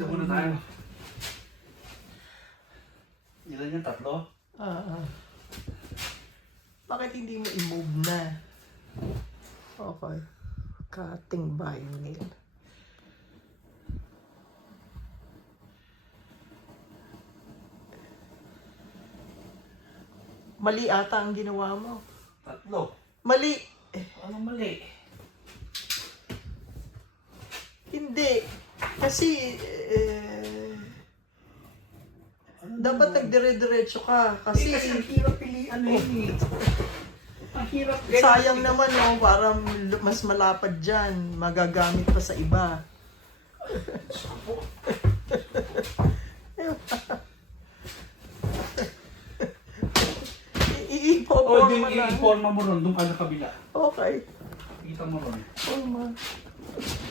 Dito muna tayo. Ilan yan? 3? Bakit hindi mo i-move na? Okay. Cutting vinyl. Mali ata ang ginawa mo. 3. Mali. Anong mali? Hindi. Kasi, dapat nagdire-diretso ka. Kasi, Kasi ang hirap pilihan na yun eh. Ang hirap. sayang naman, no, para mas malapad dyan. Magagamit pa sa iba. O, I-informa lang. i-informa mo ron. Doon ka sa kabila. Okay. Kita mo ron. Forma.